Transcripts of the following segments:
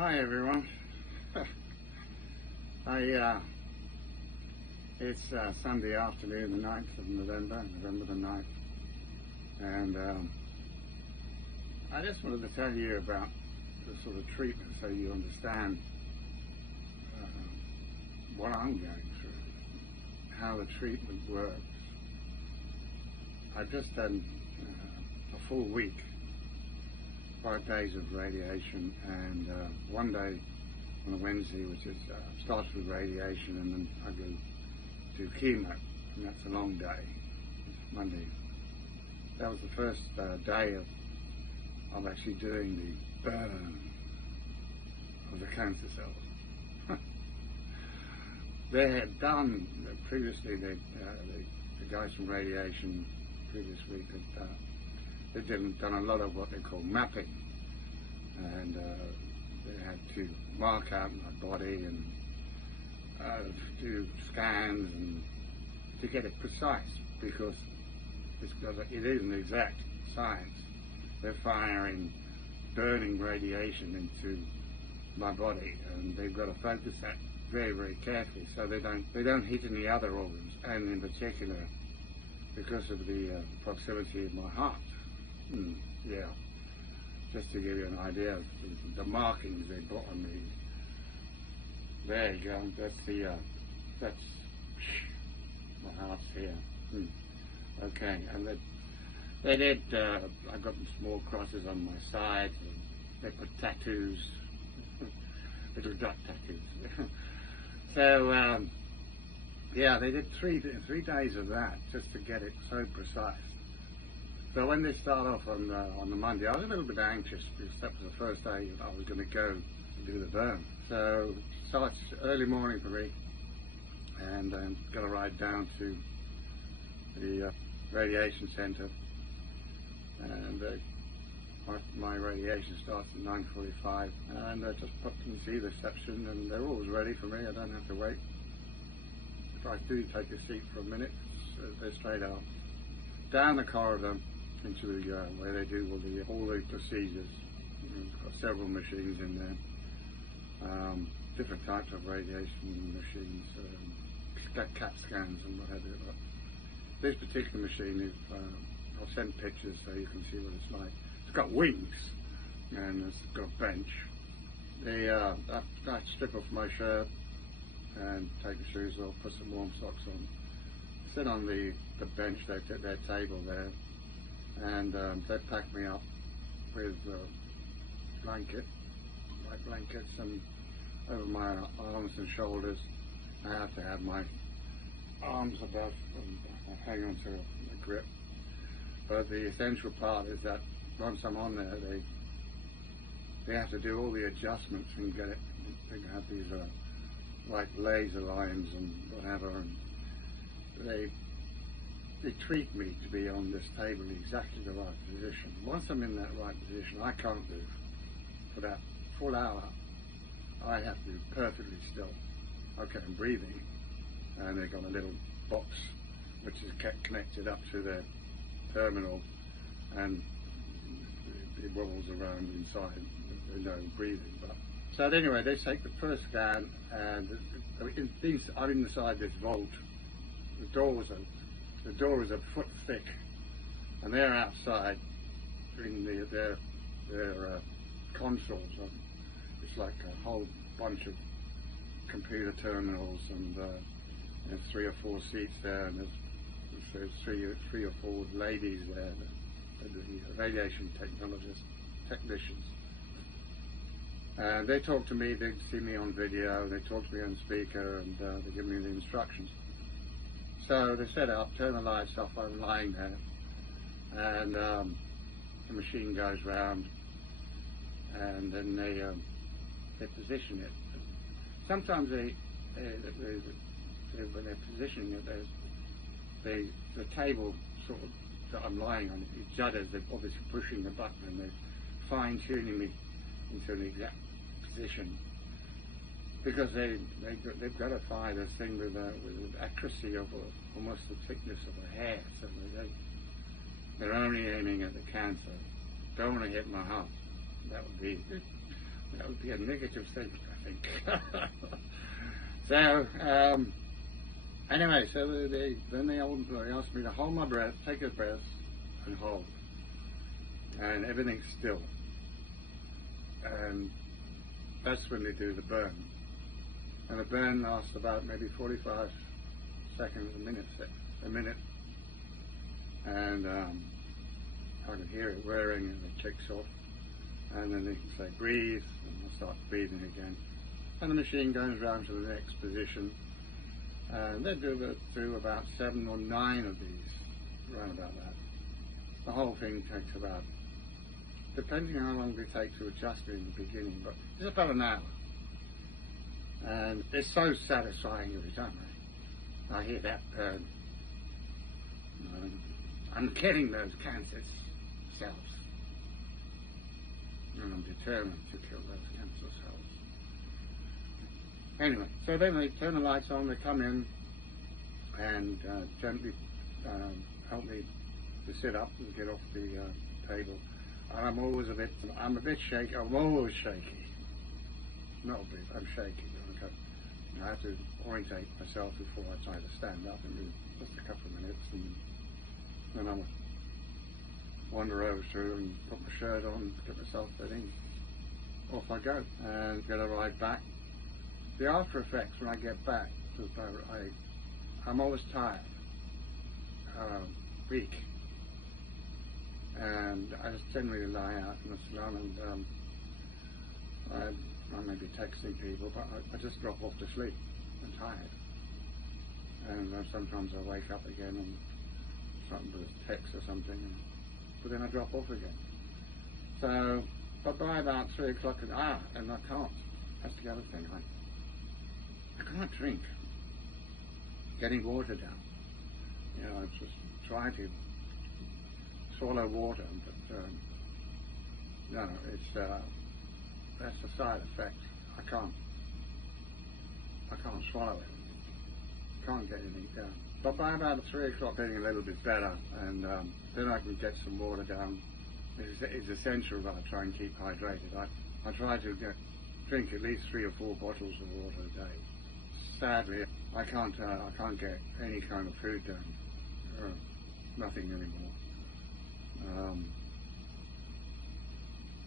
Hi everyone. It's Sunday afternoon, the 9th of November the 9th, and I just wanted to tell you about the sort of treatment so you understand what I'm going through, how the treatment works. I've just done a full week, 5 days of radiation, and one day on a Wednesday, which is starts with radiation, and then I go to chemo, and that's a long day. It's Monday. That was the first day of actually doing the burn of the cancer cells. They had done previously. The guys from radiation previous week had they'd done a lot of what they call mapping, and they had to mark out my body and do scans and to get it precise, because it isn't exact science. They're firing burning radiation into my body, and they've got to focus that very, very carefully so they don't hit any other organs, and in particular because of the proximity of my heart. Yeah, just to give you an idea of the markings they put on me. There you go. That's my heart's here. Okay, and they did. I got some small crosses on my sides. They put tattoos, little duck tattoos. So yeah, they did three days of that just to get it so precise. So when they start off on the Monday, I was a little bit anxious because that was the first day I was going to go and do the burn. So it starts early morning for me, and I'm going to ride down to the radiation centre, and my radiation starts at 9:45, and I just pop in see reception, and they're always ready for me. I don't have to wait. If I do take a seat for a minute, they're straight out down the corridor into the where they do all the procedures. Got several machines in there, different types of radiation machines, CAT scans and what have you. But this particular machine is, I'll send pictures so you can see what it's like. It's got wings and it's got a bench. I strip off my shirt and take the shoes off, put some warm socks on, sit on the bench, their table there, and they pack me up with white blankets, and over my arms and shoulders. I have to have my arms above and hang on to a grip. But the essential part is that once I'm on there, they have to do all the adjustments and get it. They have these like laser lines and whatever, and they treat me to be on this table in exactly the right position. Once I'm in that right position, I can't move. For that full hour, I have to be perfectly still. Okay, I'm breathing, and they've got a little box which is connected up to their terminal, and it wobbles around inside. There's no breathing. But so anyway, they take the first scan, and I'm inside this vault. The door is a foot thick, and they're outside doing their consoles. It's like a whole bunch of computer terminals, and there's 3 or 4 seats there, and there's three or four ladies there, the radiation technicians. And they talk to me, they see me on video, they talk to me on speaker, and they give me the instructions. So they set up, turn the lights off, I'm lying there, and the machine goes round, and then they position it. Sometimes when they're positioning it, the table sort of that I'm lying on, it judders. They're obviously pushing the button, and they're fine-tuning me into an exact position, because they've got to fire this thing with accuracy of almost the thickness of a hair. So they're only aiming at the cancer. Don't want to hit my heart. That would be That would be a negative thing, I think. So, anyway, so then the old employee asked me to hold my breath, take a breath, and hold. And everything's still. And that's when they do the burn. And the burn lasts about maybe 45 seconds, a minute. And I can hear it whirring and it kicks off. And then they can say breathe, and I'll start breathing again. And the machine goes round to the next position. And they do about 7 or 9 of these, around about that. The whole thing takes about, depending on how long they take to adjust it in the beginning, but it's about an hour. And it's so satisfying every time I hear that burn. I'm getting those cancer cells. And I'm determined to kill those cancer cells. Anyway, so then they turn the lights on, they come in and gently help me to sit up and get off the table. And I'm a bit shaky. I'm always shaky. Not a bit, I'm shaky. Okay. I have to orientate myself before I try to stand up and do just a couple of minutes, and then I'll wander over through and put my shirt on, get myself fitting. Off I go and get a ride back. The after effects when I get back to the boat, I'm always tired, weak, and I just generally lie out in the salon, and I may be texting people, but I just drop off to sleep. I'm tired, and sometimes I wake up again and something with a text or something, but then I drop off again. So, but by about 3 o'clock, and I can't. That's the other thing. I can't drink. Getting water down. You know, I just try to swallow water, but no, it's that's a side effect. I can't swallow it. Can't get anything down. But by about 3 o'clock, getting a little bit better, and then I can get some water down. It's essential that I try and keep hydrated. I try to drink at least 3 or 4 bottles of water a day. Sadly, I can't get any kind of food down. Nothing anymore.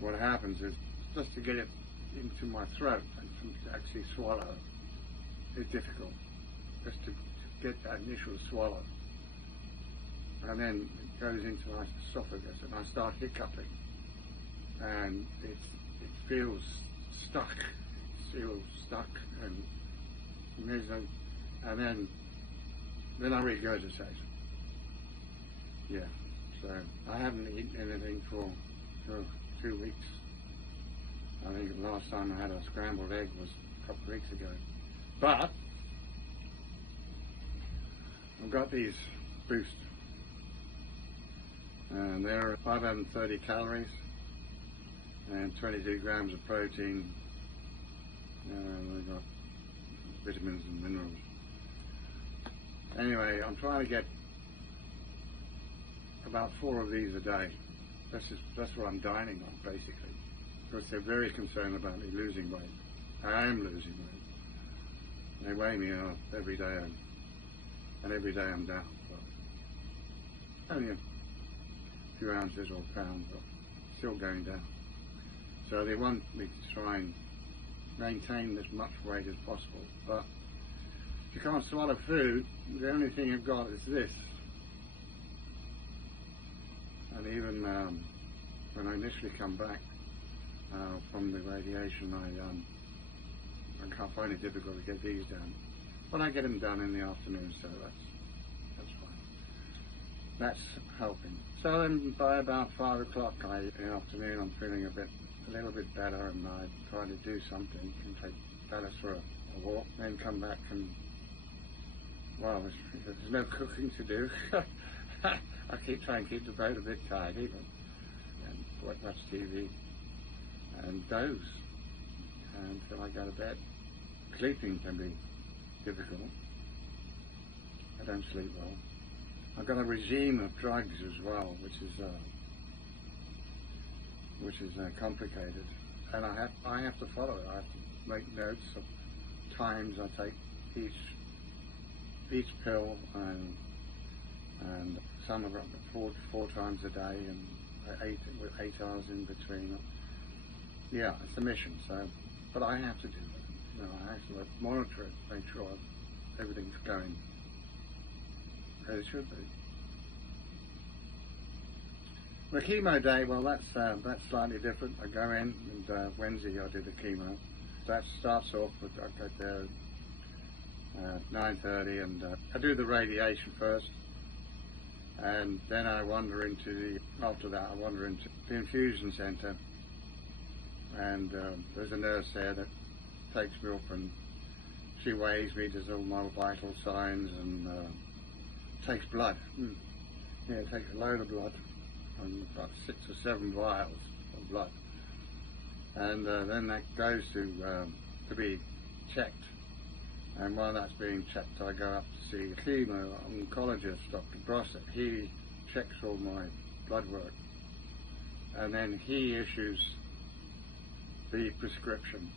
What happens is, just to get it into my throat and to actually swallow is difficult. Just to get that initial swallow. And then it goes into my esophagus and I start hiccuping. And it feels stuck. It feels stuck, and then I regurgitate. Yeah. So I haven't eaten anything for 2 weeks. I think the last time I had a scrambled egg was a couple of weeks ago. But I've got these Boost, and they're 530 calories and 22 grams of protein. They've got vitamins and minerals. Anyway, I'm trying to get about 4 of these a day. That's what I'm dining on, basically, because they're very concerned about me losing weight. I am losing weight. They weigh me up every day, and every day I'm down. So only a few ounces or pounds, but still going down. So they want me to try and maintain as much weight as possible. But if you can't swallow food, the only thing you've got is this. And even when I initially come back from the radiation, I can't find it difficult to get these done. But I get them done in the afternoon, so that's fine. That's helping. So then by about 5 o'clock in the afternoon, I'm feeling a little bit better, and I try to do something and take Dallas for a walk, then come back and, well, there's no cooking to do. I try and keep the boat a bit tidy, and watch TV and doze until I go to bed. Sleeping can be difficult. I don't sleep well. I've got a regime of drugs as well, which is complicated. and I have to follow it. I have to make notes of times I take each pill, and some are four times a day, and with 8 hours in between. Yeah, it's a mission. So, but I have to do it. I have to monitor it, make sure everything's going as it should be. The chemo day, well, that's slightly different. I go in, and Wednesday I do the chemo. That starts off with, I go there at 9:30, and I do the radiation first, and then I wander into after that I wander into the infusion centre, and there's a nurse there that takes me up, and she weighs me, does all my vital signs, and takes blood. Yeah, takes a load of blood, and about 6 or 7 vials of blood, and then that goes to be checked. And while that's being checked, I go up to see a chemo oncologist, Dr. Brossett. He checks all my blood work, and then he issues the prescription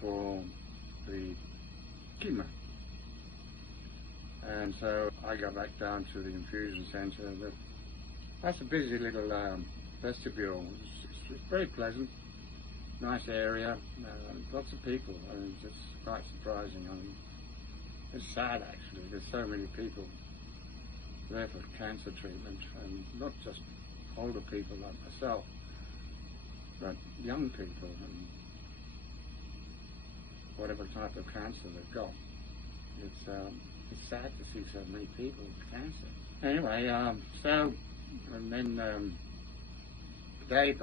for the chemo. And so I go back down to the infusion centre. That's a busy little vestibule. It's very pleasant, nice area, lots of people. I mean, it's quite surprising. I mean, it's sad actually. There's so many people there for cancer treatment, and not just older people like myself, but young people and whatever type of cancer they've got. It's sad to see so many people with cancer. Anyway, and then Dave,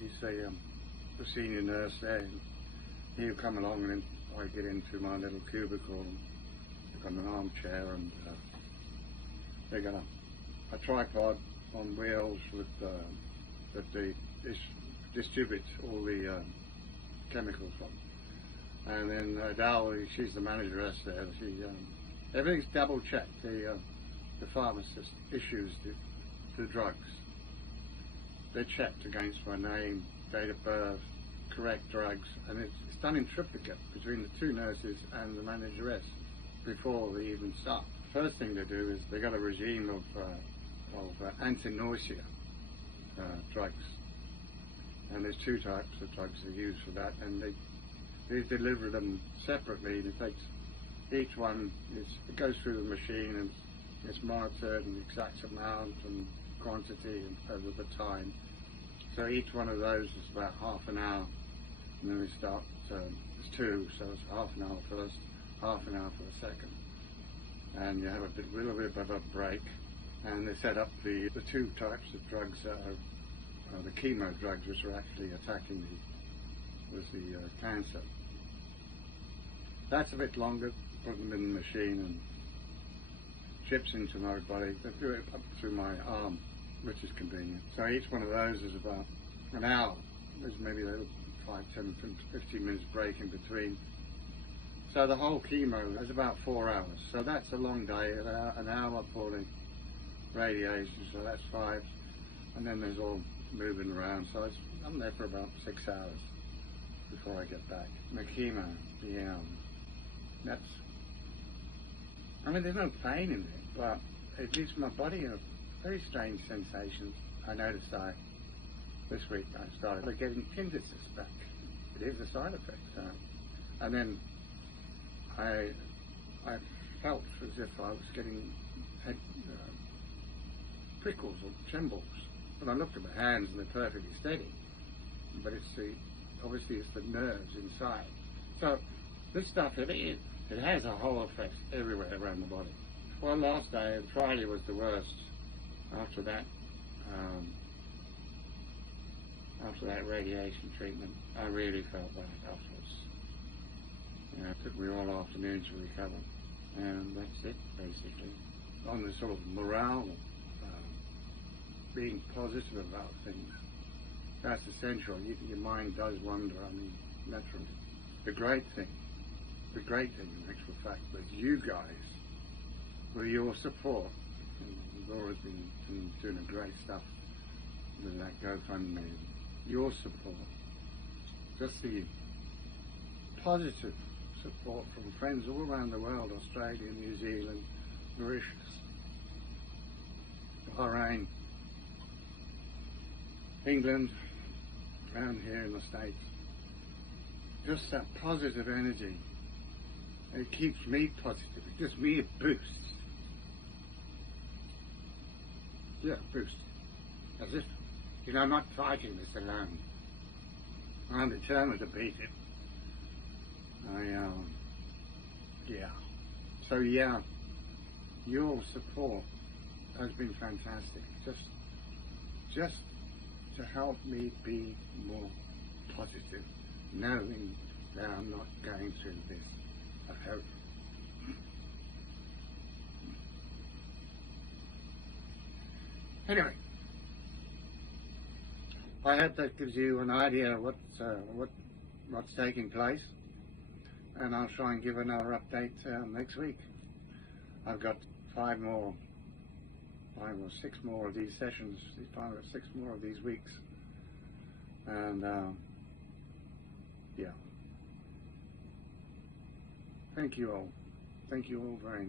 he's the senior nurse there, and he'll come along, and then I get into my little cubicle, I've got an armchair, and they got a tripod on wheels with that distributes all the chemicals from. And then Dal, she's the manageress there. Everything's double checked. The pharmacist issues the drugs. They're checked against my name, date of birth, correct drugs, and it's done in triplicate between the 2 nurses and the manageress before they even start. First thing they do is they got a regime of anti-nausea drugs, and there's 2 types of drugs they use for that, and they deliver them separately, and it takes each one it goes through the machine, and it's monitored in the exact amount and quantity and over the time. So each one of those is about half an hour, and then we start. It's 2, so it's half an hour first, half an hour for the second, and you have a little bit of a break, and they set up the 2 types of drugs that are the chemo drugs, which are actually attacking the cancer. That's a bit longer. Put them in the machine and chips into my body. They do it up through my arm, which is convenient. So each one of those is about an hour. There's maybe a little 5, 10, 15 minutes break in between. So the whole chemo is about 4 hours. So that's a long day. An hour for the radiation, so that's 5. And then there's all moving around. So I'm there for about 6 hours before I get back. The chemo, I mean, there's no pain in it, but it gives my body a very strange sensation. I noticed this week I started getting tinnitus back. It is a side effect. And then I felt as if I was getting prickles or trembles. But I looked at my hands and they're perfectly steady. But obviously it's the nerves inside. So this stuff, it has a whole effect everywhere around the body. Well, last day, Friday was the worst. After that radiation treatment, I really felt bad afterwards. It took me all afternoon to recover, and that's it basically. On the sort of morale, being positive about things, that's essential. Your mind does wander. I mean, naturally. The great thing in actual fact was you guys, with your support, and Laura's been doing a great stuff with that GoFundMe, your support just the positive support from friends all around the world, Australia, New Zealand, Mauritius, Bahrain, England, around here in the States. Just that positive energy. It keeps me positive. It gives me a boost. Yeah, boost. As if, I'm not fighting this alone. I'm determined to beat it. Yeah. So yeah, your support has been fantastic. Just to help me be more positive, knowing that I'm not going through this. I hope. Anyway, I hope that gives you an idea of what's taking place, and I'll try and give another update next week. I've got 5 or 6 more of these sessions, 5 or 6 more of these weeks, and yeah. Thank you all. Thank you all very much.